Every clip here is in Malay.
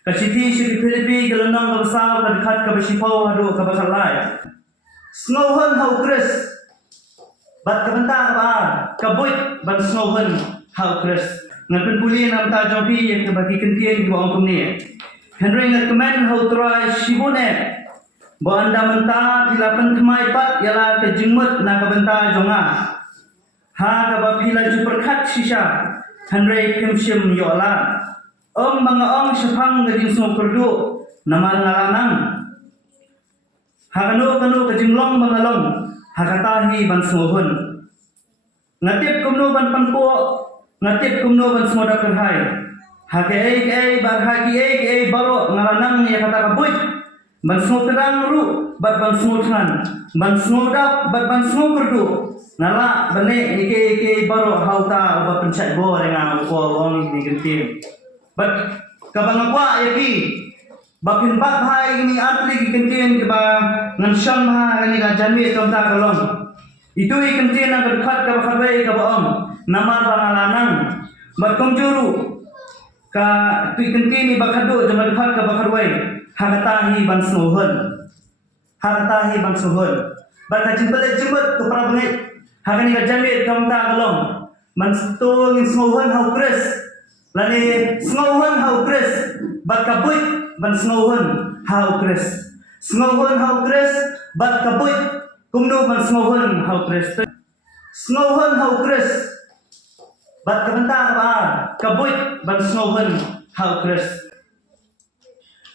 Kasiti si Filipi gelenang kabesar kadekat kabesipau hadu kabakalai. SNGEWHUN hau kris. Bat kabenta kabar kabuit ban SNGEWHUN hau kris. Ngan puli nam ta jopi yang kebagi kentien di bawah ni. Henry ngat kemen hau TRAI sibune. Bo anda menta bila pentemai pat ialah kejengmut na kabenta jonga. Ha kaba pila juperkat sisa. Henry kimsim yola. Banga sepang gajing semua perdu nama ngalanang. Hakanu kajinglong bangalong. Hakatahi ban SNGEWHUN. Ngatip kumno ban panpo. Ngatip kumno ban semua dakerhai. Hake barhaki baro ngalanang ya kata kabuit. Ban semua terang ru bat ban semua teran. Ban semua dap bat ban semua perdu. Nala bane ike baro hauta uba pencet bo dengan upo wong ni gentim. But kabang apa yaki bakin bak hai ini atli kentin keba ngansyam ha ini ka jami tom ta kalong itu i kentin ang dekat ka bakawai ka baong namar bangalanang bat kongjuru ka tu kentin i bakado jama dekat ka bakawai hakatahi ban SNGEWHUN bat ka jimbele jimbet ke para bangit hakani ka jami tom ta kalong man sto ngin SNGEWHUN hau kris lani SNGEWHUN hau kris bat kabuit ban SNGEWHUN hau kris. SNGEWHUN hau kris bat kabuit kumno ban SNGEWHUN hau kris. SNGEWHUN hau kris bat kabenta kabar kabuit ban SNGEWHUN hau kris.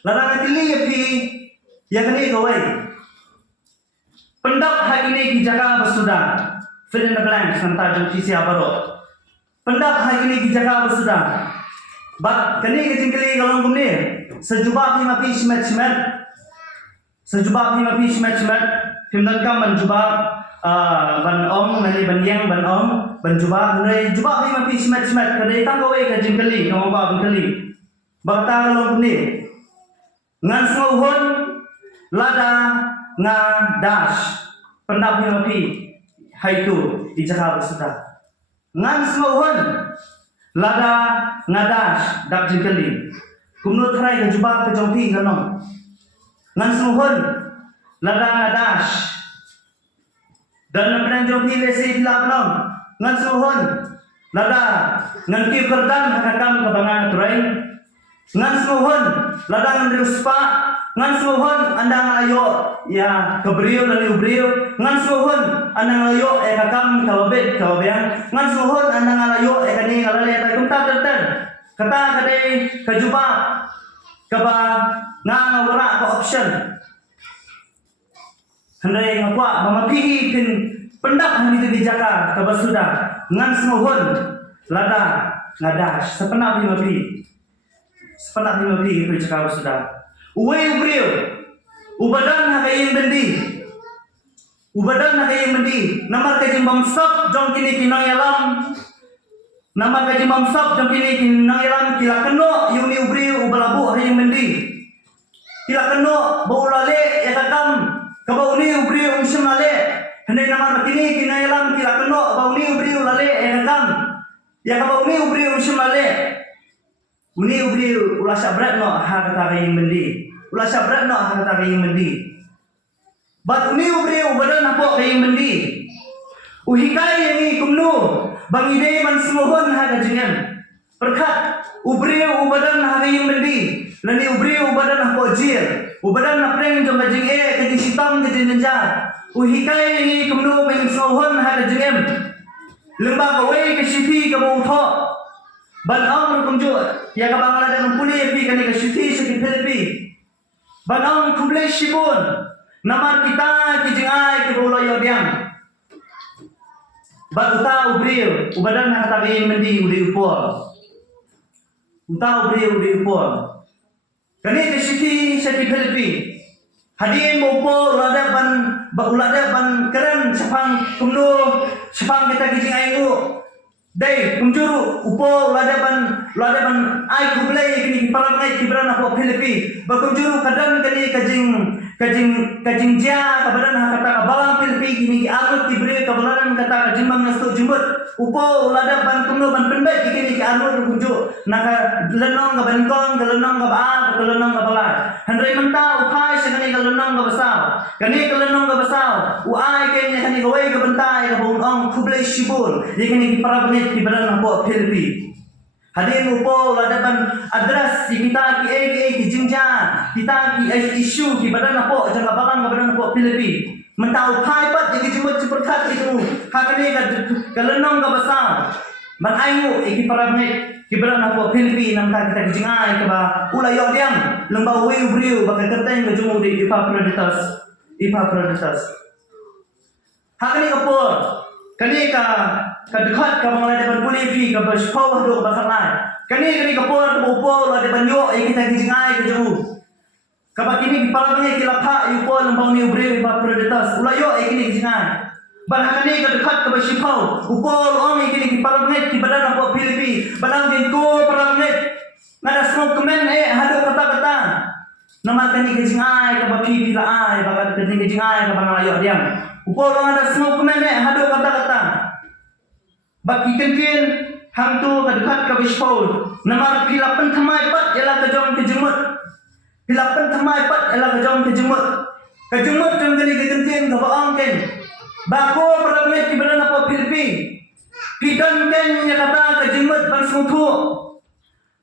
Larang atili yapi yakni gawai. Pendak hari ini di jaga bersudah. Fill in the blank santa jom kisi abaro. Pendak hari ini dijaga bersudah. Bat kini kecingkeli kalau gumni sejubah lima pi semet. Sejubah lima pi semet. Pimdan kam ban jubah ban om nani ban yang ban om ban jubah nai jubah lima pi semet. Kadai tang gawe kecingkeli kamu apa bengkeli. Bakta kalau gumni ngan SNGEWHUN lada nga dash pendak lima pi haitu dijaga bersudah. Ngan SNGEWHUN lada ngadash dak jingkeli kumno trai ke jubah ke jompi ganong ngan SNGEWHUN lada ngadash dan napran jompi lesi dilap nong ngan SNGEWHUN lada ngan ki kerdan hakam kebangan TRAI ngan SNGEWHUN lada ngan ruspa ngan SNGEWHUN anda ngalayo ya kebriu dan ubriu ngan SNGEWHUN anda ngalayo kakam kawabeang ngan SNGEWHUN anda ngalayo kani ngalale ta kumta terter kata kadai kajuba kaba ngawara ka option handai ngapa mamapihi kin pendak hani di Jakarta kabasuda ngan SNGEWHUN lada ngadash sepenak mapi itu Jakarta sudah uwe ubriu ubadan hakayin bendi namar kajim bamsap jong kini kinang yalam namar kajim bamsap jong kini kinang yalam kila keno yuni ubriu ubalabu hakayin bendi kila keno baulale yatakam kabauni ubriu umsim lale hendak namar kini kinang yalam kila keno bauni ubriu lale yatakam ya kabauni ubriu umsim lale uni ubriu ulah sabrat no hakayin bendi ulah sabrat no hakayin bendi. Bat uni ubri ubadan apa kayang bendi. Uhikai yang kumnu bang ide man SNGEWHUN haga jengan. Perkat ubri ubadan kayang bendi. Lani ubri ubadan apa jir. Ubadan apreng jom kajing kajing sitam kajing jenjar. Uhikai yang kumnu bang SNGEWHUN haga jengan. Lembah kawai ke siti ke bauthok. Ban ang kumju ya ka Bangladesh puli pi kani ke siti sakit Filipi. Ban ang kumplay sibon. Namar kita kijingai ke bola yodiam. Baguta ubriu ubadan hatabi mendi udi upor. Uta ubriu udi upor. Kani ke siti Filipi. Hadin upo ulada ban keren sepang kumno sepang kita kijingai u. Dai kunjuru upo ulada ban ai kublai kini palang ai kibran apa Filipi. Bakunjuru kadang kani kajing jia kabadan kata kabalang Filipi kini alut kibri kabalan kata kata jimbang nastu jembut upo lada ban kumno ban pendek ikini ki anu rujuk naka lenong ka bangkong ka lenong ka ba ka lenong ka balai handai menta upai segani ka lenong ka basau kani ka lenong ka basau uai ke ni kani gawai ka bentai ka bong ong kublai shibul ikini ki para benit ki badan po Philippines hadir upo ladaban address kita ki jinja kita ki isu ki badan apa jangka balang badan apa Philippines mentau pai pat ki jumut seperkat itu hakane ka lenong ka basang ban aingu ki paramit ki badan apa Philippines nam ta kita ki jingai ka ba ulayo diang lembau wiu briu ba ka kerteng ka jumu di ipa predators hakane ka por kani ka dekat ka mga ladaban pulipi ka baspau do ka basalai kani ka por ka upo ladaban yo kita ki jingai ka jumu kapag kini parang kilapa yung po lembang ni ubre ba predators ulayo kini jingan barangkali ka dekat ka basipaw upol ong kini parang ki badan po Philippines badang din ko parang ngada smoke men hado kata naman kani ka jingan ka bapi pila bakal kani ka jingan ka banglayo diam upol ong ada smoke men hado kata baki kenkin hangtu ka dekat ka basipaw naman pilapan thamai pat yala ka jong kejemut Hilapan thamai pat ela kajong kejemut jong gani kegentin ka baang ken bako paramit ki badan apa Philippines pidan ken nya kata kejemut ban smutu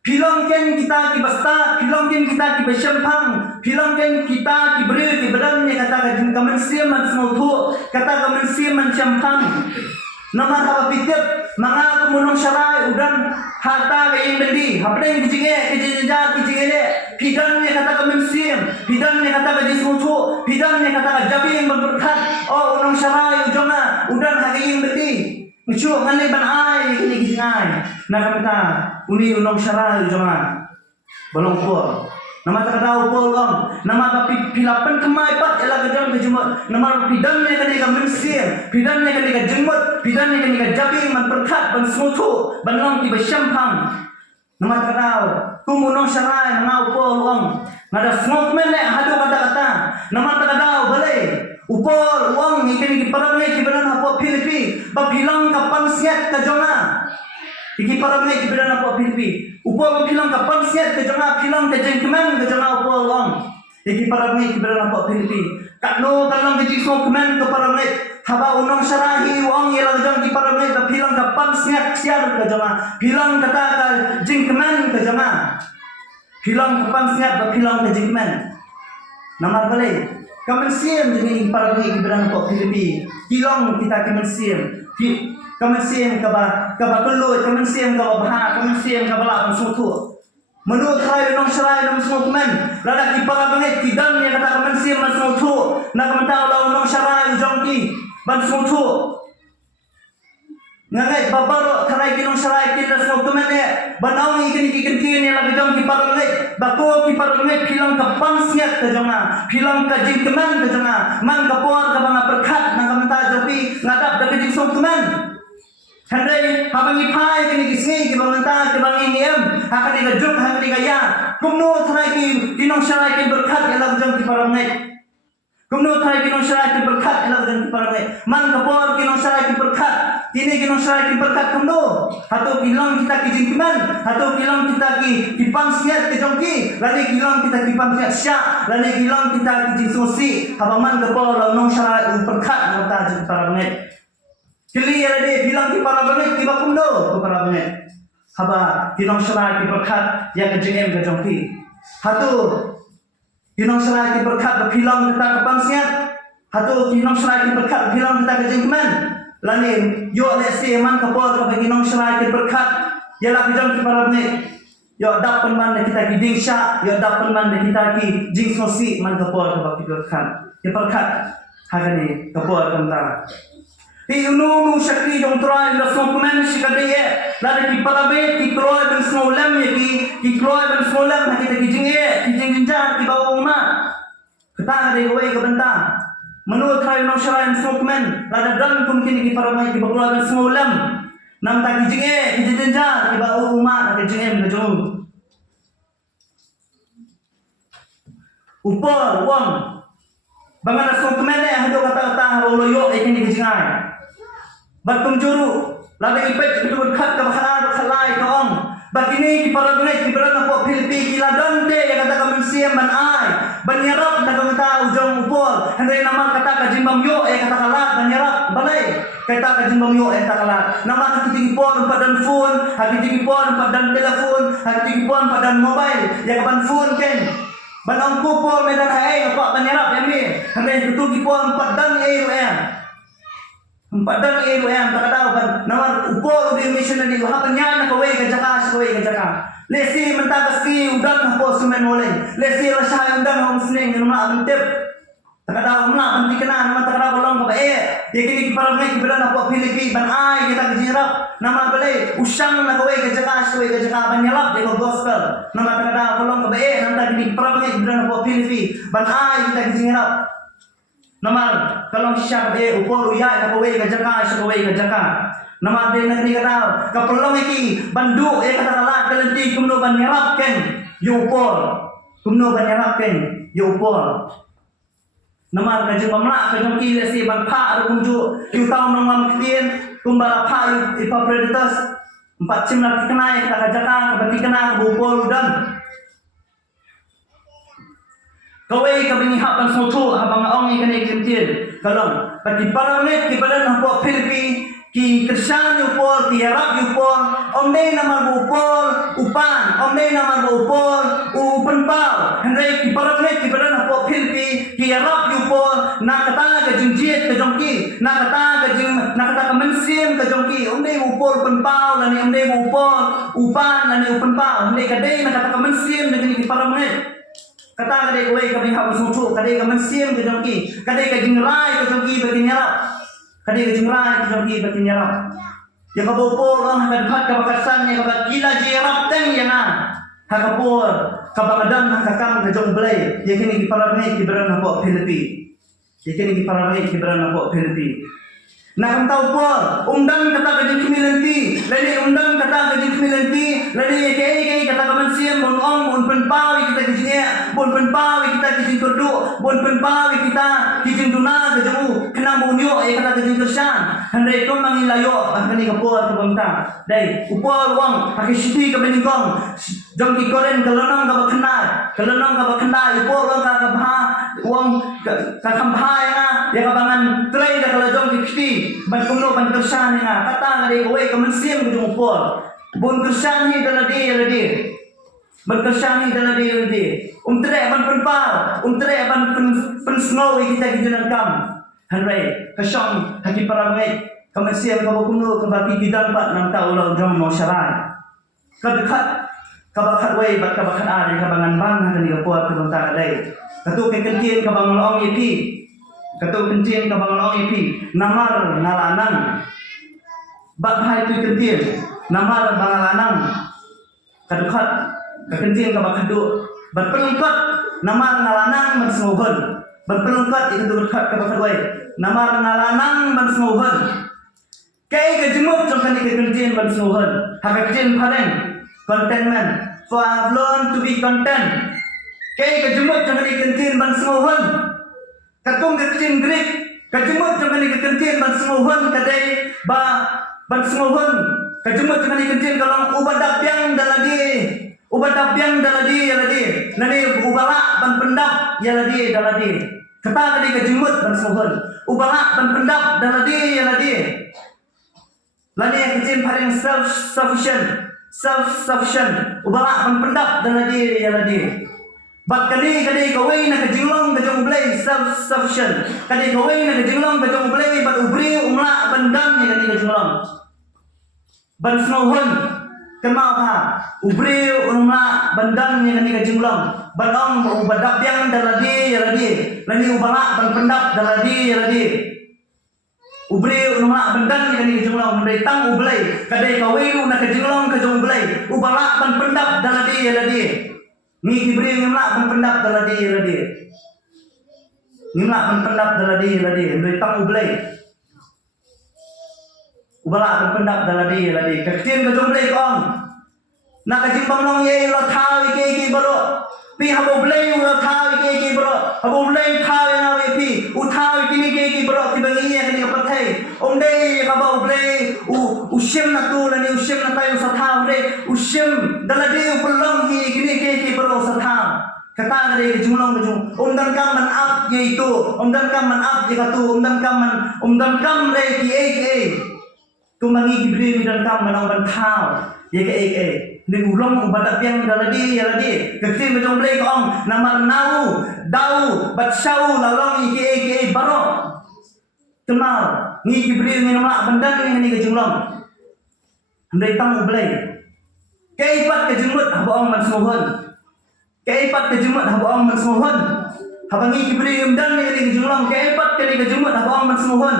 pilong ken kita ki basta pilong ken kita ki besyampang pilong ken kita ki beri ki badan nya kata kajeng kamen sim ban smutu kata kamen sim ban syampang nama apa pitip mga kumunong syarai udan harta kayong bendi hapdeng kijinge kijinge pidan ni kata ka mensim pidan ni kata ka jismutu pidan ni kata ka jabing berberkat oh unong syarai ujonga udan kayong bendi ngicu ngani ban ai kini kijingai na kamta uni unong syarai ujonga balong ko nama takadaw po long nama pilapan kemai pat ela kajang kejemut nama pidan ni kani ka mensim pidan ni kani ka jemut pidan ni kani ka jabing man berkat ban smutu ban long ki basyampang nama takadaw kumunong syarai mga upo long ngada smoke men hado kata nama takadaw balay upo long ikini ki parangai ki badan apa Philippines ba bilang kapan siat ka jonga iki parangai ki badan apa Philippines upo ba bilang kapan siat ka jonga bilang ka jengkeman ka jonga upo long iki parangai ki badan apa Philippines kakno kalong ka jisok men ka parangai haba unong syarahi wong yelang jong ki parangai ba bilang kapan siat ka jonga bilang kata ka jengkeman ka jonga bilang kapan siat ba bilang ka jengkeman namar balai kemensiam dengan parangai ki badan apa Philippines kilong kita kemensiam kemensiam kaba kelut kemensiam kaba bahak kemensiam kaba lah suatu menurut saya nong serai nong semua kemen lada ki parangai tidan yang kata kemensiam ban suatu nak mentau lau nong serai jongki ban suatu ngangai babaro tarai ki nong serai ki semua kemen banau ikini ki kentin yang lagi jong ki parangai bako ki parangai pilang kapan siat ka jonga pilang ka jingkeman ka jonga man ka puan ka banga berkat nang kamenta jopi ngadap da kejing som kemen handai habangi pai kini kisngi ki bangenta ki bangi ngiem hakani ka juk hakani ka ya kumno tarai ki nong serai ki berkat yang lagi jong ki parangai kumno tarai ki nong serai ki berkat yang lagi jong ki parangai man ka puan ki nong serai ki berkat kini ki nong serai ki berkat kumno atau bilang kita ki jingkeman atau bilang kita ki pangsiat ke jongki lani bilang kita ki pangsiat syak lani bilang kita ki jingsosi habaman ke pol nong serai berkat ngata jing parangai kili ada bilang ki parangai ki bakumno ke parangai haba ki nong serai ki berkat ya ke jingem ke jongki hatu ki nong serai ki berkat bilang kita ke pangsiat hatu ki nong serai ki berkat bilang kita ke jingkeman lani yo lesi man ke pol ke bagi nong serai ki berkat yalah ki jongki parangai yo dapat man kita ki dingsya yo dapat man kita ki jingsosi man ke pol ke bagi berkat ya berkat hagani ke pol kanta unu syakri jong TRAI la songkumen sikadeye la ki parabe ki TRAI ben smolam ye ki TRAI ben smolam kita ki jinginja ki bawa uma kita de goe ke benta menurut TRAI nong syarain songkumen la dan pun kini ki parabe ki bawa ben smolam nam ta ki jinginja ki bawa uma ki jingem ke jong upor wong bangana songkumen hado kata-kata halo yo ikini ki jingai Batum juru lalu ipet itu berkat kebahagiaan berkalai kaum. Bagini para gunai kibaran apa Filipi kila dante yang kata kamen siam ban ai banyarap na kamata ujung upol hendai nama kata kajimbam yo kata kalat banyarap balai kata kajimbam yo kata kalat nama hati pon padan phone hati pon padan telefon hati pon padan mobile ya kapan phone ken banang kupol medan hai apa banyarap yami hendai tutu pon padan empat dan yang tak tahu kan nama upor di missionary hapan nyana kawai ke jaka lesi mentagasi udan hapo sumen oleh lesi rasa udan hom sning nama mentep tak tahu mana penting kena nama tak tahu long ke yakini para mai kibaran hapo Filipi ban ai kita kejirap nama balai usang na kawai ke jaka banyalap de gospel nama tak tahu long ke nama kini para mai kibaran hapo Filipi ban ai kita kejirap nama kalau siapa upor uya kawai ke jaka nama dia nak ni kata kapelong iki bandu kata kalat kelenti kumno banyarap ken upor kumno banyarap ken upor nama ka jeng mamla ka jeng ki lesi ban pha ada kunju yu tahu nongam kitien kumbala pha ipa predators empat cimna dikenai kata jaka berarti kena upor dan kawai kabini hapan soto habang aong ikan ikan kalong pati paramet kibalan hapo Filipi ki kersan upol ki harap upol omne nama upol upan omne nama upol upan pau hendai ki paramet kibalan hapo Filipi ki harap upol na kata ka jungjiet ka jongki na kata ka mensim ka jongki omne upol upan pau lani omne upol upan lani upan pau hendai kadai na kata ka mensim dengan ki paramet kata kadai kawai kami habis mutu kadai ka mensim ke jongki kadai ka jingrai ke jongki bagi nyarap kadai ka jingrai ke jongki bagi nyarap ya ka bopol ang hadhat ka bakasan ya ka gila jirap teng ya na hakapor ka bakadan hakakam ka jong blay ya kini ki paramay ki beran hapo Filipi ya kini ki paramay ki beran hapo Filipi nak tahu por undang kata ka jing kemilenti lani undang kata ka jing kemilenti lani kei kata ka mensiam bon ong bon penpawi kita kijnya bon penpawi kita kijing kerdu bon penpawi kita kijing duna ke jemu kena bunyo kata ka jing kersan handai kom mangilayo kani ka por ka bangta dai upor wang hakisiti ka beningkong jong ki koren kalonong ka bakna upor wang ka bha wang ka kambha ya ka bangan trai da kala jong ki kiti ban kumno ban kersan nga kata ngade kawai ka mensim ke jong upor bon kersan ni daladi ban kersan ni daladi umtre ban penpal umtre ban pensnow kita kijunan kam hanrai kasong haki paramai kamensiam ka kumno ka baki bidan pat nam ta ulang jong mo syarai ka dekat ka bakat wai bat ka bakat ari ka bangan bang ngani ka puat ka bangta kadai katu ke kentien ka bangan ong ipi katu kentien ka bangan ong ipi namar ngalanang bat hai tu kentien namar bangalanang kadukat ka kentien ka bakadu bat pelungkat namar ngalanang mensengohon bat pelungkat itu dekat ka bakat wai namar ngalanang mensengohon kai ka jemuk jong kan ke kentien mensengohon hakakjen pareng contentment for I have learned to be content kai ka jemuk jong kan ke kentien mensengohon katung ke kentien Greek ka jemuk jong kan ke kentien mensengohon kadai ba mensengohon ka jemuk jong kan ke kentien kalong ubadabyang daladi nani ubala ban pendap daladi kata tadi ka jemuk mensengohon ubala ban pendap daladi lani yang kecil paling self sufficient ubala ban pendap daladi bat kali kawai na kajinglong kajong blay self sufficient kali kawai na kajinglong kajong blay bat ubri umla bandam ni kali kajinglong ban snowhon kemau ha ubri umla bandam ni kali kajinglong badong ubadabyang daladi lani ubala ban pendap daladi ubri umla bandam ni kali kajinglong ndai tang ublay kadai kawai na kajinglong kajong blay ubala ban pendap daladi ni diberi ngimlak pendap daladi ngimlak pendap daladi ndoi tang ublay ubala pendap daladi kecil kejong blay kong nak kajing pamlong ye lo thau iki baro pi habo blay lo thau iki baro habo blay thau na we pi u thau iki baro ti bangi ye ni pathai omdei habo blay daladi upulong hi gini ke baro satha kata ngade jumlong kejung dan kam man up yaitu dan kam man up jikatu dan kam le ki ke tu mangi gibri dan kam manong ban thao ye ke ni ulong badak piang daladi yaladi kecil majong ble kong namar nau dau bat sau lalong ke baro kenal ni gibri ni nama bandan ni kejumlong handai tang ble keipat kejumut habong man smohon keipat kejumut habong man smohon habangi gibri dan ni kejumlong keipat kali kejumut habong man smohon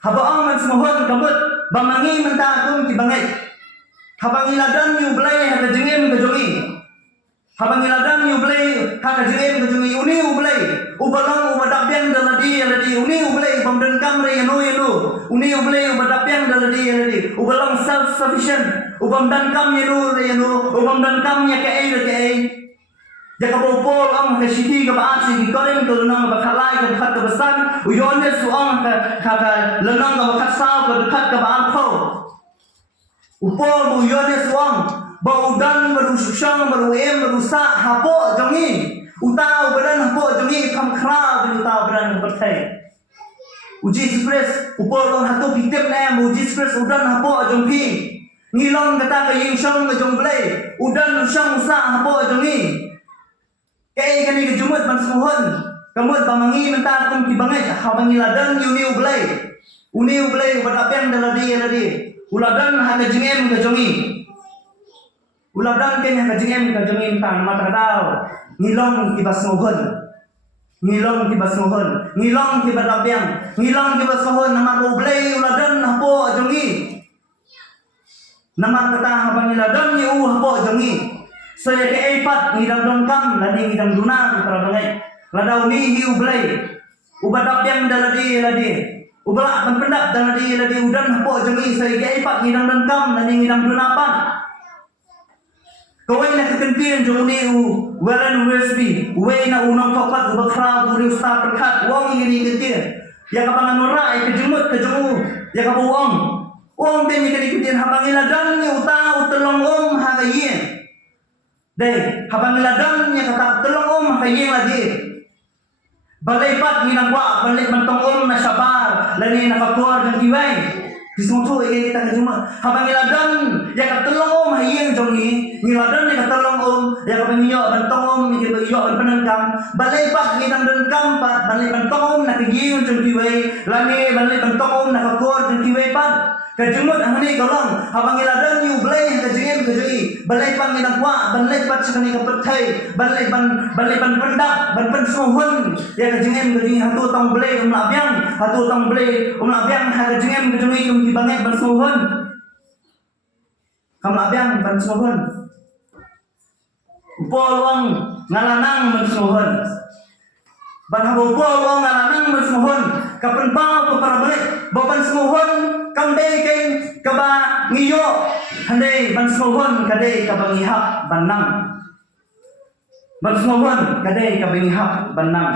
habong man smohon kabut bamangi menta tum ki bangai habangi ladan yu ble ha kejengem kejongi habangi ladan yu ble ha kejengem kejongi uni ble ubalong ubadapian daladi uni ble pamdan kamre yanu uni ble ubadapian daladi ubalong self sufficient ubamdan kam yanu ubamdan kam ya ke jakabopol ang kasiti ka baasi ki koren to nang bakalai ka khat ka basan uyone suang ka lenang ka bakat saw ka khat ka baan pho upol uyone suang baudan baru susang baru baru sa hapo jongi utau badan hapo jongi kam khra utau badan berthai uji express upol long hatu pitep na uji express udan hapo jongpi ngilong kata ka yingsong ka jongle udan usang sa hapo jongi kay kani kejumut man smuhon kamut pamangi menta kum kibangai habangi ladan uni ublay badapian daladi uladan ha kejengem kejongi uladan ken ha kejengem kejongi tan matradao ngilong kibas smuhon ngilong kibadapian ngilong kibas smuhon nama ublay uladan hapo jongi nama kata habangi ladan yu hapo jongi saya ke epat ngidam dongkam ladi ngidam duna para bangai ladau ni hi ublay ubadap yang daladi ubala pendap daladi udan hapo jongi saya ke epat ngidam dongkam ladi ngidam duna pan kawai na kekentin joni welan USB we na unang papat ubakra buri usta perkat wong ini kentin ya kapangan norai kejumut kejongu ya kabuwong wong ben ni kentin habangila dan ni uta utelong hagayin deh, habang ladang nya kata telong hayeng lagi. Balai pat ni nangwa, balai bantong na sabar, lani nakakuar dan diwai. Disumutu kita kejuma. Habang ladang ya kata telong hayeng jongi, ni ladang ya kata telong ya kata minyo bantong ni yo penengkam. Balai pat ni nang dengkam pat, balai bantong na kejiyun jong diwai, lani balai bantong nakakuar dan diwai pat. Kejumut ahni kolong habang iladang yu blay kejengem kejongi balai pan nginang wa balai pat sakani kaperthai balai pan pendak ban pen smuhun ya kejengem kejongi hatu tong blay umlabyang hatu tong blay umlabyang ha kejengem kejongi kum kibangai ban smuhun kamlabyang ban smuhun upolong ngalanang ban smuhun ban habopol ngalanang ban smuhun kapan pau para balik bapan smuhun kamdei ken kaba ngiyo handai ban smohon kadai kaba ngihap banang ban smohon kadai kaba ngihap banang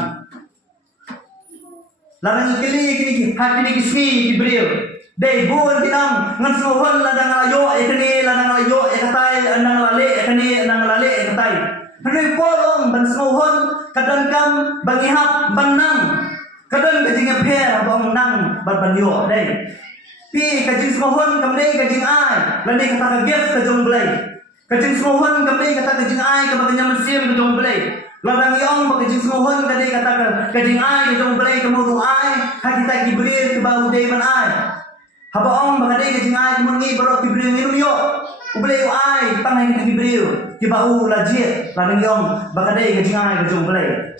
larang kili hakini kismi kibril dei buan tinang ngan smohon ladang layo ekani ladang layo ekatai anang lale ekani anang lale ekatai handai polong ban smohon kadangkam bangihap banang kadang kajing pher abang nang barbanyo dei pi kajing smohon kamdei kajing ai lani kata kagef kajong blay kajing smohon kamdei kata kajing ai kabaganya mesim kajong blay ladang yong kajing smohon kadai kata kajing ai kajong blay kamuru ai hakita kibril kebau dei man ai habaong bakadei kajing ai kemungi baro kibril minum yo ublay ai pangai kita kibril kibau lajit ladang yong bakadei kajing ai kajong blay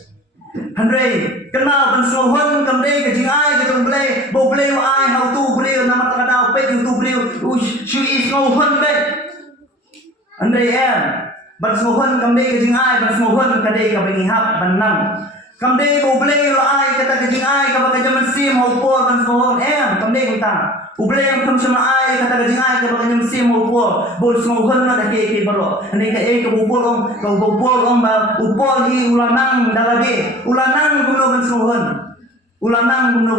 Handai kenal ban smohon kamdei kajing ai kajong blay bo blay ai how to blay nama takadau pe tu blay shui smohon be andai ban smohon kamdei kajing ai ban smohon kadai kabingi hap banang kamdei bo blay ai kata kajing ai kabagaja mesim how por ban smohon kamdei kita ublay ang kam sama ai kata kajing ai kabagaja mesim how por bo smohon na ke balo andai ka kabupolong ba upol hi ulanang dalade ulanang gumno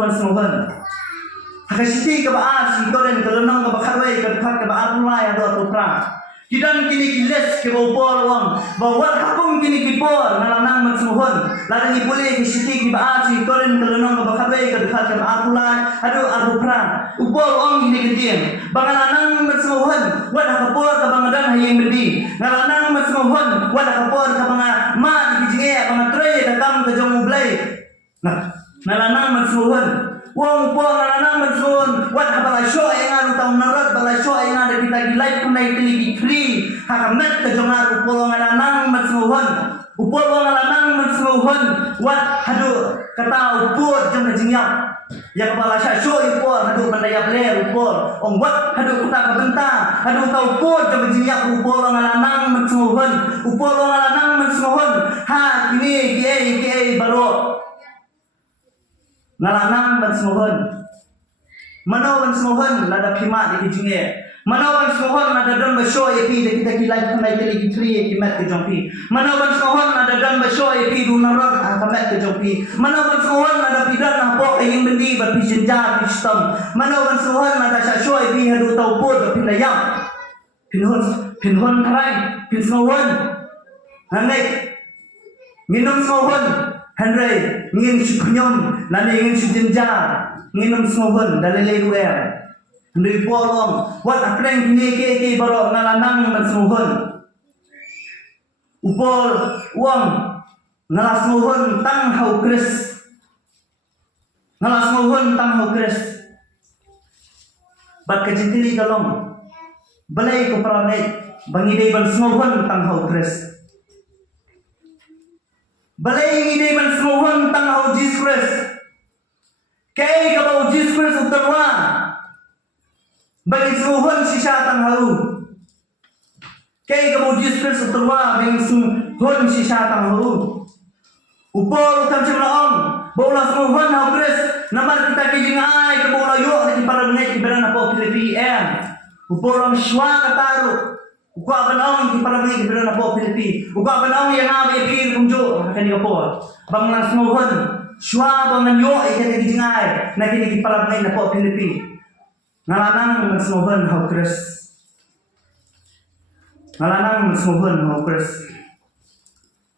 ban smohon hakasiti ka baas itoren kalunang ka bakharway ka dukhat ka baat mulai ado pra Kidan kini kiles ke bopol wang bawa hakung kini kipor ngalanang matsuhon ladang ipuli kisiki kiba aci koren kelonong babakabe ke dekat ke akula adu arupra upol wang kini ketien bangalanang matsuhon wad hakapor ke bangadan hayeng bedi ngalanang matsuhon wad hakapor ke banga ma dijinge banga TRAI datang ke jong ublai nah ngalanang matsuhon wong po ngalanang matsuhon wad habala syo yang anu taun narat bala syo yang ada kita gilai kunai teligi free hakamet ke jongar upol ngalanang matsuhon upol ngalanang matsuhon wad hadu kata upol jong jingyap ya kepala syo upol hadu bandaya ble upol ong wad hadu kuta kabenta hadu tau upol jong jingyap upol ngalanang matsuhon upol ngalanang matsuhon ha kini kiai baro ngalanang matsuhon manaw matsuhon lada phima di kijinge manaw matsuhon lada don basyo epi de kita kilai kunai teligi TRAI kimat ke jongpi manaw matsuhon lada don basyo epi dunarat akamat ke jongpi manaw matsuhon lada pidan napok ayeng bendi bar pijenja pistom manaw matsuhon lada sasyo epi hadu tau pod pinayam pinhon tarai pinsawon hanai nginum sawon Henry ngin sukunyom lani ngin sujenja nginum sawon dalele ruer ndui polong wat apreng kini ke baro ngalanang matsuhon upol wong ngalasmuhun tang hau kris ngalasmuhun tang hau kris bat kejintili galong balai ko paramit bangidai ban smuhun tang hau kris balai ngidai ban smuhun tang hau Jesus Christ kay kabau Jesus Christ utarwa bagi smuhun sisa tang hau kay kabau Jesus Christ utarwa bagi smuhun sisa tang hau upol kamcim laong bola smuhun hau Christ namar kita kijing ay kabau layo di parangay kibaran apo Pilipian upol ang sywa kataru ukwa banong di parangay kibaran apo Pilipi ukwa banong yang nabi pir kumjo kani apo bang lang smuhun sywa bang nanyo ikani kijing ay na kini kiparangay na po Pilipi ngalanang smuhun hau Christ ngalanang smuhun hau Christ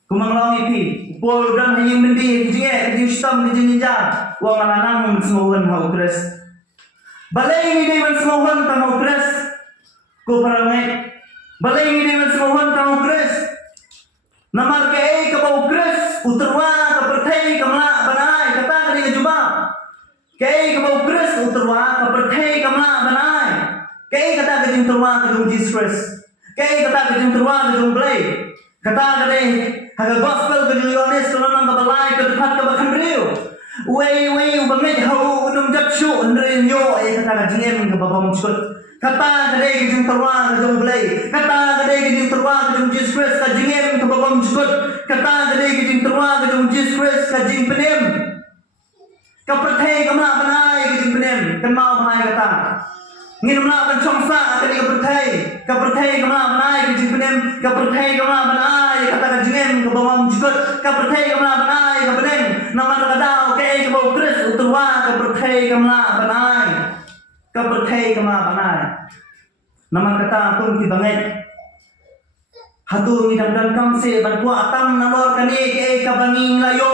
kumanglaong ipi upol dan hanyang bendi kijing stam kijing ninja wang ngalanang smuhun hau Christ balay ngidai man smuhun tang hau Christ ko parangay balay ngidai man smuhun tang hau Christ namar kay kabau Christ uterwa kapertay kamla banay kata kani kajuba kay kabau Christ uterwa kapertay kamla banay kay kata kajing terwa kajung Jesus Christ kay kata kajing terwa kajung blay kata kani haga gospel kajung Yohanes kalonang kabalay kadepat kabakan riyo way ubangay hau unum japsyo andre nyo ay kata kajingem kababam chukot kata kadai kajing terwa kajung blay kata kadai kajing terwa kajung Jesus Christ kajingem kababam chukot kata kadai kajing terwa kajung Jesus Christ kajing penem kapertay kamla banay kajing penem kamau banay kata nginum la ban chongsa kani kapertay kamla banay kajing penem kapertay kamla banay kata kajingem kababam chukot kapertay kamla banay kapenem naman kadao kay kabau Christ uturwa kapertay kamla banay kapertay kamla banay naman kata pun kibangay hatu ngidam kamse ban kuat atam nalor kani kay kabanging layo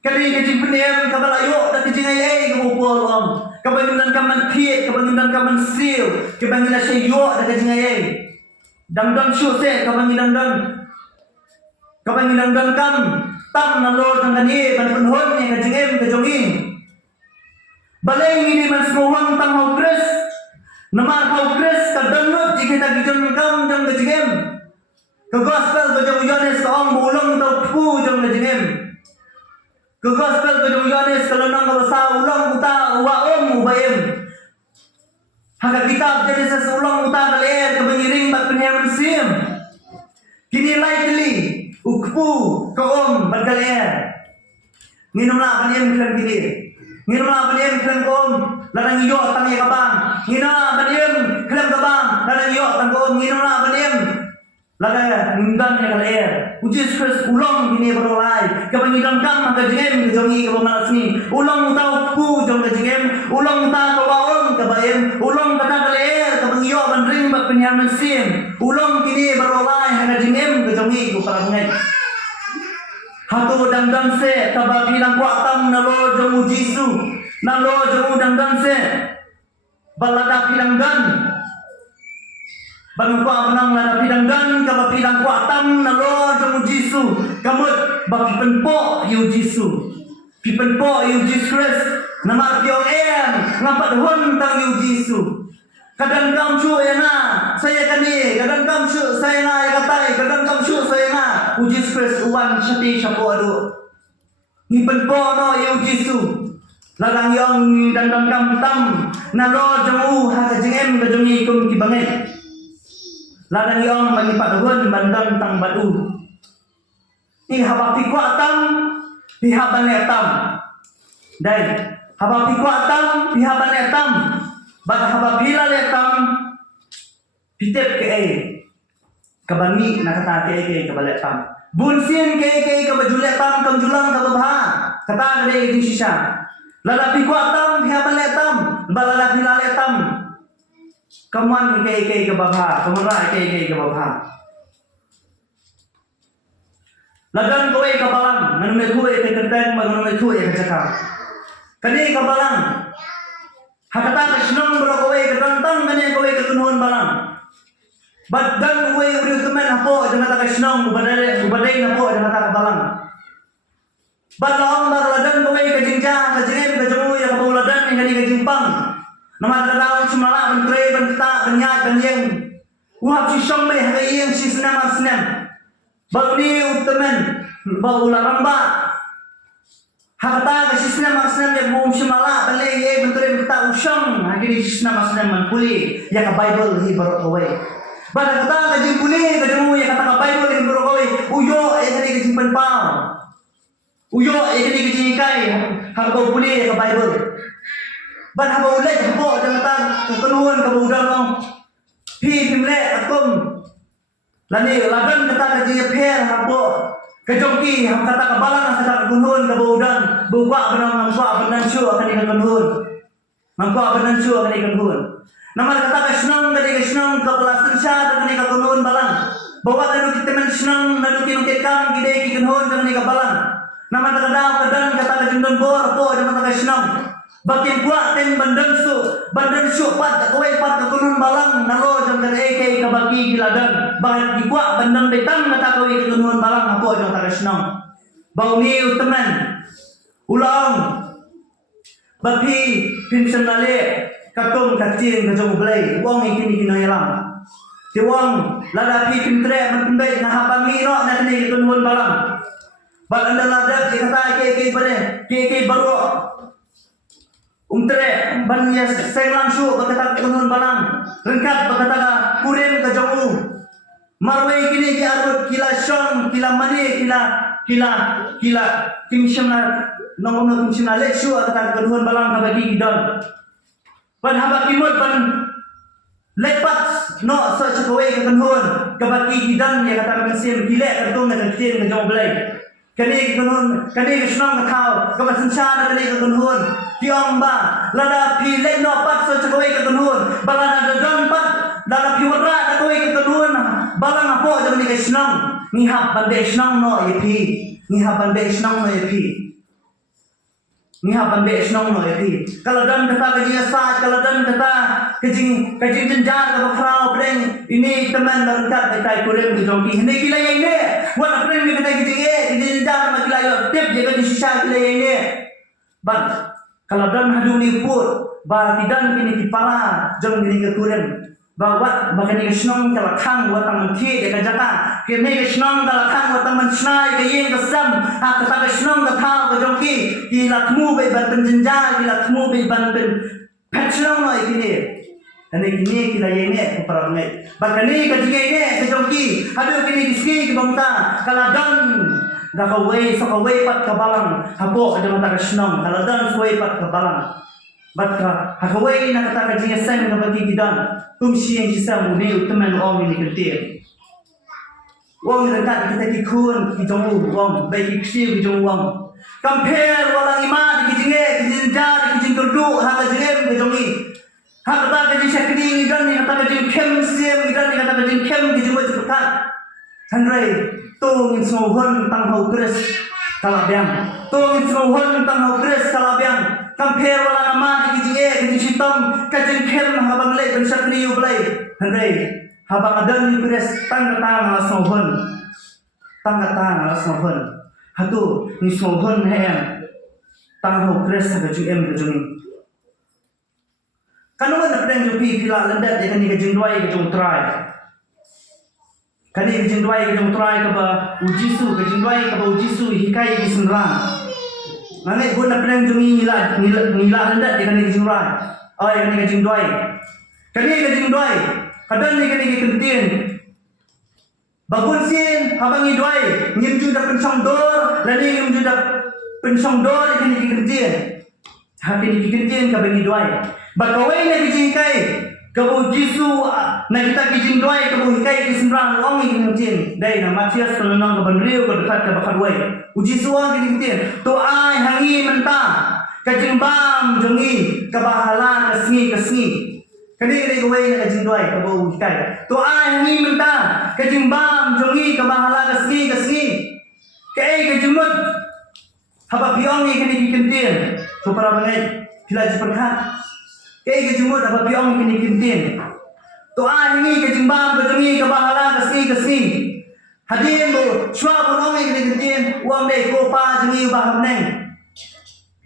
kani kajing penem kabalayo da kajing ay kabupol om kabanginan kaman thiet kabanginan kaman sil kabanginan sayo da kajing ay damdam syuse kabanginan kam tam nalor kani ban penhon ni kajing em kajongin balay ngini man smuhun tang hau Christ namar hau Christ kadanut jika kajong kam jang kajing em ke gospel kajong Yohanes kaong bulong tau pu jang kajing em ke gospel kajong Yohanes kalau nang kabasa ulang uta waom ubayem haga kitab Genesis ulang uta kaler kebanyiring bat penheman sim kini likely ukpu kaom bat kaler nginum la paniem klan kini nginum la paniem klan kom ladang iyo tang ye kabang ngina paniem klan kabang ladang iyo tang kom nginum la paniem laga ninggan ke kaler Jesus Christ ulang kini berolai kebangidan kam maka jengem kejongi kebamanasni ulang utau pu jong kejengem ulang uta kawaon kebayem ulang kata kaler kebangiyo bandring ba penyaman sim ulong kini berolai hana jingem kejongi ku parangai hatu dangdang se taba bilang kuatam nalo jomu jisu nalo jomu dangdang se balada pilanggan Bang kuat menang lada pidanggan kaba pidang kuatam nalo jomu jisu kamut ba pipenpo yu jisu pipenpo yu Jesus Christ nama tiong ngapat hon tang yu jisu kadang kam chu na saya kani kadang kam chu saya na ya katai kadang kam chu saya na Jesus Christ uwan syati syapo adu ni penpo no yu jisu ladang yong dan kam tam nalo jomu ha jengem kejongi kum kibangai ladang yong manipat hun bandang tang badu ni haba pikwa tam pihak banetam dan haba pikwa tam pihak banetam bad haba bila letam pitep ke kabani nakata ke kabaletam bunsin ke kabajuletam kam julang kababha kata gade di sisa lada pikwa tam pihak banetam balada bila letam kaman ke babha kamara ke babha lagan kowe kabalang nganume kowe ke kenteng nganume kowe ke cakap kani kabalang hakata krishnong bro kowe ke tantang kani kowe ke kunhun balang badan kowe uri temen apo jangan krishnong ubadai apo jangan kabalang balong ladan kowe ke jinjang ke jengem ke jemu ya kabuladan ngani ke jimpang nama dalam semala menteri benta benyat benyeng wah si sombe hari yang si senam bagni utamen baula ramba harta ke si senam ya bum semala bale ye menteri benta usang hari si senam manpuli ya ka Bible hi barok away pada kata ke jimpuli ke jemu ya kata ka Bible hi barok away uyo hari ke jimpan pau uyo hari ke jinkai harga puli ya ka Bible ban haba ulai habo jangan kekenuan kebudan long pi pimle akum lani ladan kata kaji per habo kejongki ham kata kabalang kata kekenuan kebudan buka benang nampak benan su akan dikekenuan nampak benan su akan dikekenuan nama kata kesenang kali kesenang kepelasan syah akan dikekenuan balang bawa lalu kita men senang lalu kita kam gidai kekenuan akan dikebalang nama kadang kata kejundan bor po jangan kata kesenang bakin kuat ten bandan su pat kowe pat kunun balang nalo jam ke kabaki giladan bahan kuat bandan detang kata kowe kunun balang apa jang taresnong bau ni uteman ulang bapi pinsenale katum kacin kajong belai wong iki noyalam ti wong lada pi pintre mentumbai nahapan mi no na ni kunun balang bal anda lada kata ke bare ke baru umtre bannya seng langsung berkata kunun balang rengkat berkata kuren ke jongu marwai kini ki arut kila syong kila mani kila kimshana nomor kimshana leksu kata kunun balang kabagi gidon ban haba kimut ban lepat no so cakawai ke kunun kabagi gidon ya kata mesin gilek kertung dengan kecil ke jongu belai kani kunun kani senang kau kabasan syana kani kunun tiong ba lada pi le no pat so cakoi ke kunun balana dadan pat lada pi wara cakoi ke kunun balang apo jam ni senang ni hab bande senang no yepi ni hab bande senang no yepi ni hab bande senang no yepi kalau dan kata ke sa kalau dan kata kejing jenjar ke frau breng ini teman berkat kai kurem ke jongki ini kila yang ini buat breng ni kata kejing jenjar ma kila yo tip je ke sisa kila yang ini ban kalau dan hadu ni put ba tidan kini kepala jong ni ke kurem bawa bakan ni senang kalau khang buat tangan thi dia kajaka kini senang kalau khang buat tangan snai ke yin ke sam ha kata senang ke thau ke jongki kilatmu be ban penjenjar kilatmu be ban pen pensenang no ikini kini kita ini peperangai. Bahkan ini ketika ini kejongki, habis kini diski kebangsa. Kalau dan dah kawai pat kebalang, habo ada mata kesenang. Kalau dan kawai pat kebalang, batka kawai nak kata kejinya sen kebagi kidan. Kumsi yang sisa muni uteman orang ini kerja. Orang dekat kita kikun kijong orang, baik kiksi kijong orang. Compare walang iman kijinge kijinjar kijing turduk hal kijinge kijongi. hak kata kaji syakri ngidan ni kata kaji kem siam ngidan ni kata kaji kem di jumut berkat handrai tong SNGEWHUN tang hau kres kalabiang tong SNGEWHUN tang hau kres kalabiang kamper wala nama di kaji sitam kaji kem habang le ben syakri ublai handrai habang adan ni kres tang kata ngala SNGEWHUN tang kata ngala SNGEWHUN hatu ni SNGEWHUN hayang tang hau kres kaji kaji Kanu na pedang jupi pila lendat ya kani kajing duai kajing TRAI. Kani kajing duai kajing TRAI kaba ujisu kajing duai kaba ujisu hikai ki senrang. Nangai guna pedang jumi nila lendat ya kani kajing duai. Oh ya kani kajing duai. Kani kajing duai. Kadan ni kani kentien. Babun sin habangi duai ngimju dak pensong dor lani ngimju dak pensong dor kani kentien. Hakini kentien kabangi duai. Bakawai na kijing kai kabu jisu na kita kijing duai kabu hikai kisimrang ong kijing dai na Matias kelonong kaban riu ka dekat ka bakadwai ujisu ang kijing to ai hangi menta kajing bam jongi kabahala kasngi kani kani kawai na kijing duai kabu hikai to ai hangi menta kajing bam jongi kabahala kasngi kai kajimut haba piong ni kani kijing to para bangai pila jiperkat Kaya kejumut apa piong kini kintin. Tuan ini kejimbang kejengi kebahala kesni. Hadir bu shua punong kini kintin. Uang dek kopa jengi ubah meneng.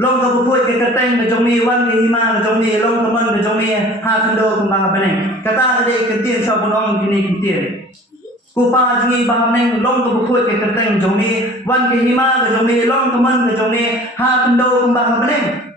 Long kebukut ke keteng kejomi wan ke hima kejomi long teman kejomi hakendo kembang meneng. Kata dek kintin shua punong kini kintin. Kopa jengi ubah meneng long kebukut ke keteng kejomi wan ke hima kejomi long teman kejomi hakendo kembang meneng.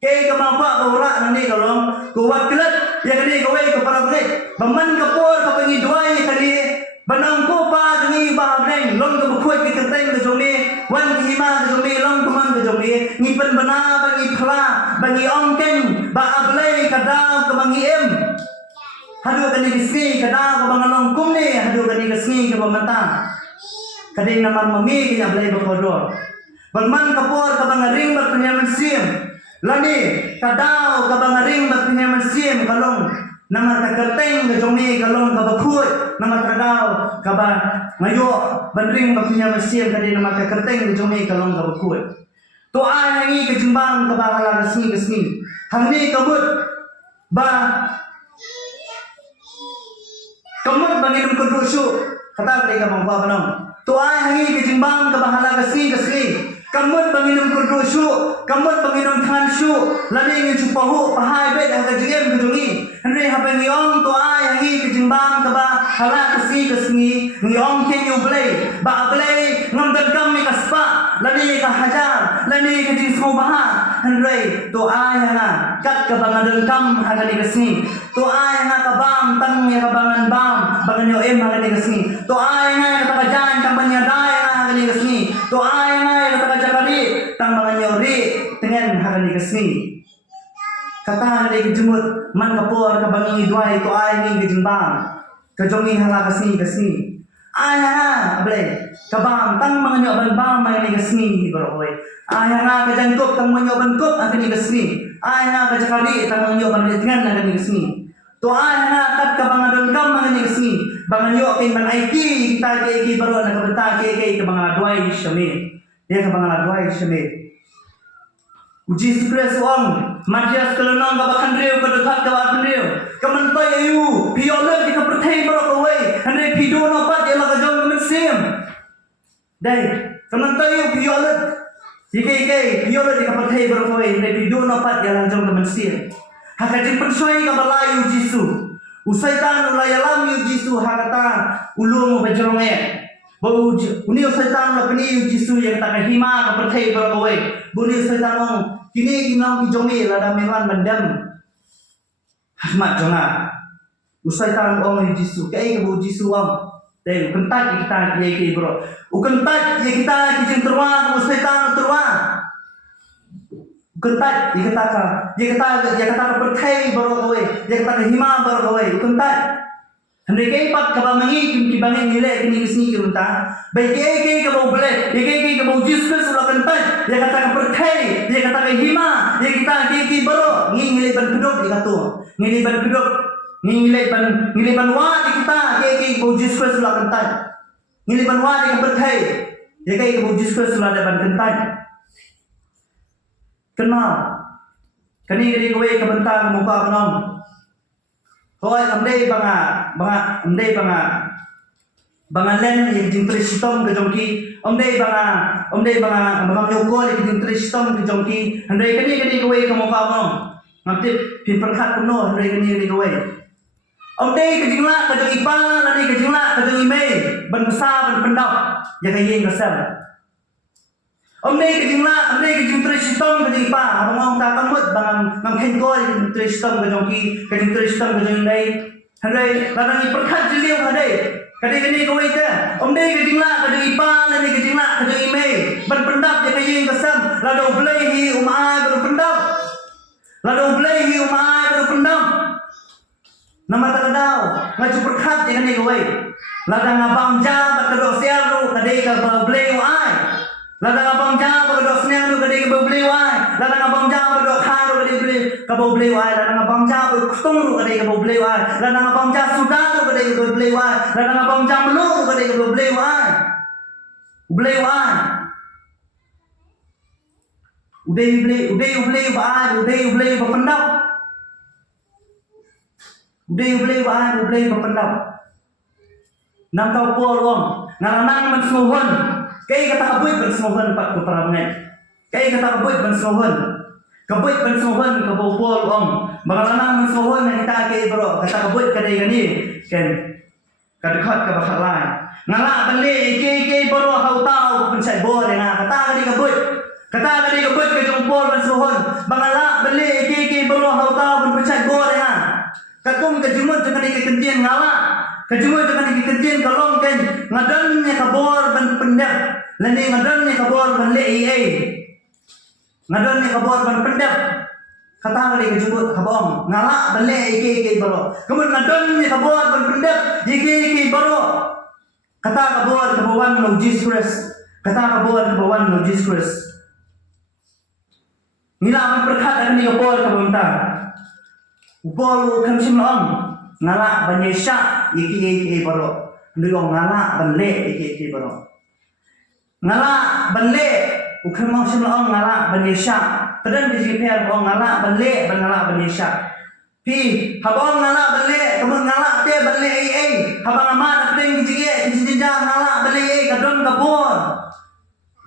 Kaya kemampak orang nanti kalau kuat kelet ya kini kawai kepada mereka baman kapur kapangi duai kali banang kopa jengi bahabreng long kebukut ke keteng ke jomi wan ke hima ke jomi long teman ke jomi ngipen bena bagi pela bagi ongkeng ba ablay kadang kemangi em hadu kani kesni kadang kemangalong kumni hadu kani kesni ke pemata kadang namar mami ke ablay bakodor baman kapur kapangaring berpenyaman sim Lani kadau kabangaring berpunya mesin kalong nama terketeng kejomi kalong kabakut nama kadau kaba ngayo bandring berpunya mesin kadi nama terketeng kejomi kalong kabakut to ai hangi kejimbang kabahala resmi hangni kabut ba kamut bangin kudusu kata mereka mangpa banong to ai hangi kejimbang kabahala resmi kamut banginum kurdusu kamut banginum thansu lani ngi chupahu pahai bet ang kajigem kujungi henry hapengi ong to ai hangi kejimbang kaba hala kesni ngi ong ke yublei ba ablei ngam dadgam mi kaspa lani ka hajar lani ka jing sobaha henry to ai hanga kat ka bangadon kam hanga ni kesni to ai hanga ka bam tang ya ka bangan bam bangan yo em hanga ni kesni to ai hanga ka jan kam banya dai hanga ni kesni to ai hanga ka jakari tang bangan nyori tengen harani kesni kata hari kejemut man kapur kabangi duai to ai ni kejimbang kejongi hala kesni ai ha able kabang tang bangan nyo ban bang mai ni kesni beroi ai ha ka jangkop tang manyo ban kop akini kesni ai ha ka jakari tang manyo ban tengen akini kesni to ai ha kat kabangan don kam akini kesni bangan yo kin ban IT kita ke baro na kabenta ke kabangan duai syami dia kebangan duai syami uji sukres uang Matias kelonong kabakan riu kedekat kabakan riu kementai ayu piolek di kepertai baru kawai andre pido nopat ialah kajong mesim dai kementai ayu piolek Ike piolek di kepertai baru kawai andre pido nopat ialah kajong mesim hakajing pensoi kabalayu jisu usaitan ulayalam yu jisu hakata ulung bajronge bau uni setan la peni jisu yang tak hima ka perthai bar kowe buni setan ong kini kinang kijomi la damelan bandam hasmat jonga usaitan ong jisu kai ka bau jisu ong dai kentat kita ye ke bro ukentat ye kita kijing terwa usaitan terwa ukentat ye kata ka perthai bar kowe ye kata hima bar kowe ukentat Henry kay pat kabamangi kibangin nila kini kesni kirunta baik kay kabau boleh kay kabau jiskus ulah kentai dia kata perthai dia kata hima dia kita kay baro ngi ngile ban pedok dia kata ngiliban kedok, ngiliban wa di kita, ke bujis kres sulah kentan. Ngiliban wa di berkai, ke bujis kres sulah depan kentan. Kenal, kani kowe kebentar muka penong. Kowe amdei banga len yang jing tristom ke jongki, amdei banga nyoko yang jing tristom ke jongki. Andai kani kowe ke muka penong. Ngaptip pimperkat kuno andai kani kowe. Amdei ke jingla ke jong ipa, nani ke jingla ke jong ime, ban besar ban pendap, ya kayeng kesal. Amdei ke jing tristom ke jong ipa, abang ta kamut bang ngam kengko jing tristom ke jongki, ke jing tristom ke jong indai. Handai ladang perkat jeliu handai. Kani kowe ke, amdei ke jingla ke jong ipa, nani ke jingla ke jong ime, ban pendap ya kayeng kesal. Ladau belehi umai baru pendap. Ladau belehi umai baru pendap. Nama takadau ngaju perkat ya kani kowe. Ladang abang jabat kedok siaru kadai ka belehi umai. Ladang abang jabat kedok siaru kadai ka belehi umai. Ladang abang jabat kedok haru kadai ka belehi umai. Ladang abang jabat kutungru kadai ka belehi umai. Ladang abang jabat sudaru kadai ka belehi umai. Ladang abang jabat meluru kadai ka belehi umai. Belehi umai. Udai bahan, udai berpendap. Udai bahan, udai berpendap. Nam tau pol wong, ngaranang mensemuhun. Kay kata kabuit mensemuhun pak keparangan. Kay kata kabuit mensemuhun. Kabuit mensemuhun kabupol wong. Mengaranang mensemuhun yang kita kay bro. Kata kabuit kadai gani. Ken kadekat ke bakal lain. Ngalak beli kay bro hau tau pencai bor yang kata gani kabuit. Kata tadi kebut ke jempol dan suhun. Bangalak beli iki belo hau tau pun pecah gor ya. Katung ke jumut dengan iki kentian ngalak. Kejumut dengan iki kentian kalong ken ngadannya kabor ban pendap. Lani ngadannya kabor ban lei. Ngadannya kabor ban pendap. Kata tadi kejumut kabong ngalak beli iki belo. Kemudian ngadannya kabor ban pendap iki belo. Kata kabor kebawan logis kres. Kata kabor kebawan logis kres. Nila akan berkat ni upol ka bentar. Upol kan simlam ngala banyesha iki baro. Ndong ngala banle iki baro. Ngala banle ukhan mau simlam ngala banyesha. Tadan di jiper bong ngala banle ngala banyesha. Pi habong ngala banle kemun ngala te banle habang amat pring jinja ngala banle kadon kabur.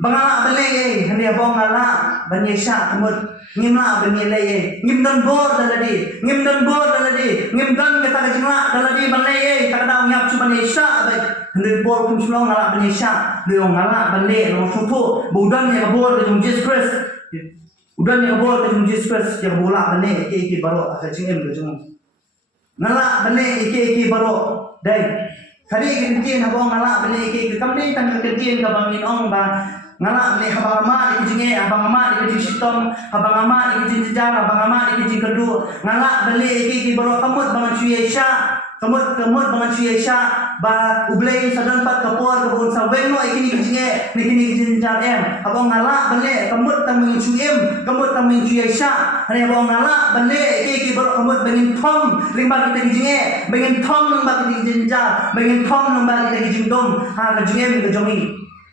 Bangala balay hani abong ngala banyesha kemud ngimla banyelay ngimdan bor daladi ngimdan kata kajingla daladi balay takada ngap cu banyesha bai hendak bor kum sulong ngala banyesha deong ngala balay lo supu budan ya bor ke Jesus Christ udan ya bor ke Jesus Christ ya bola balay iki baro kajingem ke jung ngala balay iki baro dai kali kentien abong ngala balay iki kamni tan kentien ka bangin ong ba ngala ni habang ama ikijinge abang ama ikijing sitom abang ama ikijing jejar abang ama ikijing kedu ngala beli iki baro kamut bangan suyesha kamut bangan suyesha ba ublay sadan pat kapor kabun saweng no ikini ikijinge nikini ikijing jejar abang ngala beli kamut taming suyem kamut taming suyesha hani abang ngala beli iki baro kamut bangin thom lingba kita ikijinge bangin thom lingba kita ikijing jejar bangin thom lingba kita ikijing dom ha kajinge kejongi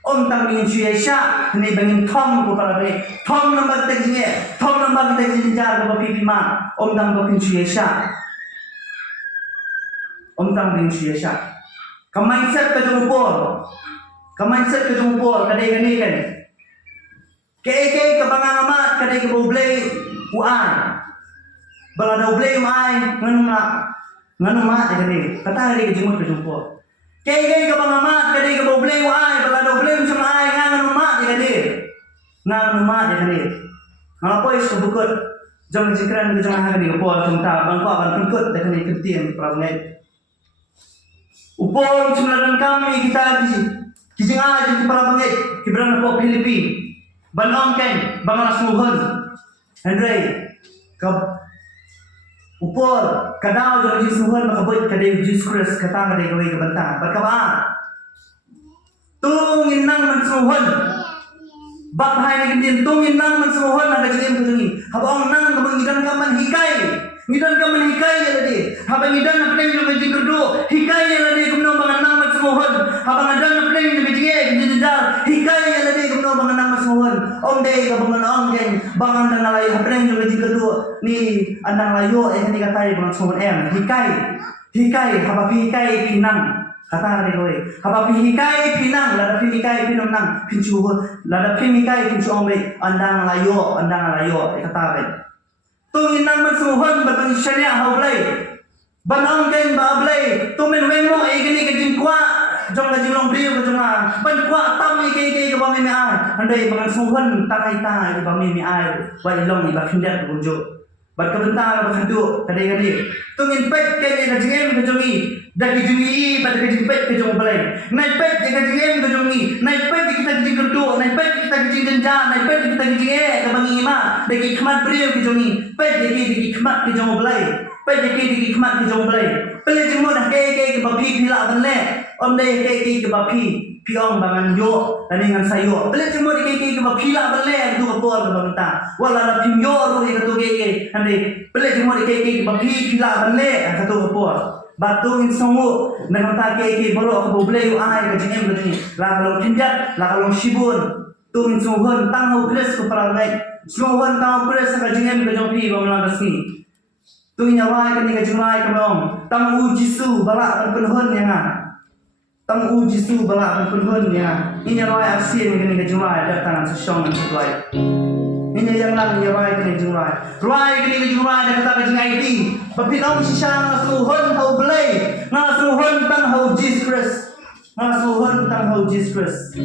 Om tang ingin suyesha, ini bangin tom ko para bani. Tom number tekjiye, tom number kita jinjar ko pipi ma. Om tang bangin suyesha. Om tang bangin suyesha. Mindset ka jumupor. Mindset ka jumupor kadai gani kan. Ke bangang amat kadai ke boblay uan. Balada boblay uan nganu ma kadai. Kata hari ke jumut ka jumupor. Kay ka bang amat kadai ka boblay ay balado blame sa maay ngangan umat kadai ngangan umat kadai ngalapoy sa bukod jong jikran ke jong hangani upol sumta bangko ban pengkut dakani kentien pravnet upol sumladan kami kita kijing aja di parabangit kibran po Pilipin banong ken bangalas muhon Andre ka upor kadao jong Jesus Tuhan makabut kadai Jesus Christ kata kadai gawai kabanta berkaba tungin nang mensuhun bak hai ni din tungin nang mensuhun ada jeng kejungi habang nang kemengidan kaman hikai Ngidan ka man hikay lagi. Habang ngidan na pneng yung medyo kerdo. Hikay lagi kumno mga nang masmuhon. Habang ngidan na pneng yung medyo jididal. Hikay lagi kumno mga nang masmuhon. Om day ka bangan ang geng. Bangan na nalayo. Pneng yung medyo kerdo. Ni andang layo. Kani katay bangan smuhon hikay. Hikay. Habapi hikay pinang. Kata hari kowe. Habapi hikay pinang. Ladapi hikay pinang nang. Pincuhon. Ladapi hikay pincuhon. Andang layo. Andang layo. Kata tungin nang masmuhon batang syariah haublay banang kain bablay tumin wemo igini kajing kwa jong kajing long brio kajong ban kwa tam ike ba mi ai andai bangan smuhon tangai ta ba mi ai wa ilong iba kindat bujo bat kabentar ba kandu kadai tungin pet kain kajing kajongi daki jungi bat kajing pet kajong balai nai pet kajing kajongi nai pet kita kajing kerdu nai pet kita kajing genja nai pet kita kajing ka bangi ma daki khmat brio kajongi pet daki khmat kajong balai pet daki khmat kajong balai pele jemon ke ba pi pila banle om dai ke ba pi piong bangan yo dan dengan sayo pele jemon ke ba pila banle tu ka por ka bangta wala na pim yo ru ke tu ke ande pele jemon ke ba pi pila banle ka tu ka por batu in songo nang ta ke bolo ka boble yu ai ka jengem ka ni la kalong tinjat la kalong shibun tu in songon tang ho gres ko para ngai songon tang gres ka jengem ka jong pi ba mala basni tu nyawai ka ni ka jengmai ka mom tang u jisu bala kan penhon yang tang u jisu bala kan penhon yang ini nyawai asin ka ni ka jengmai datang sesong nan sesuai ini yang lang nyawai ka ni jengmai ruai ka ni ka jengmai da kata ka jengai ti papinong si siya ngasuhon hau belay ngasuhon tang hau Jesus Christ ngasuhon tang hau Jesus Christ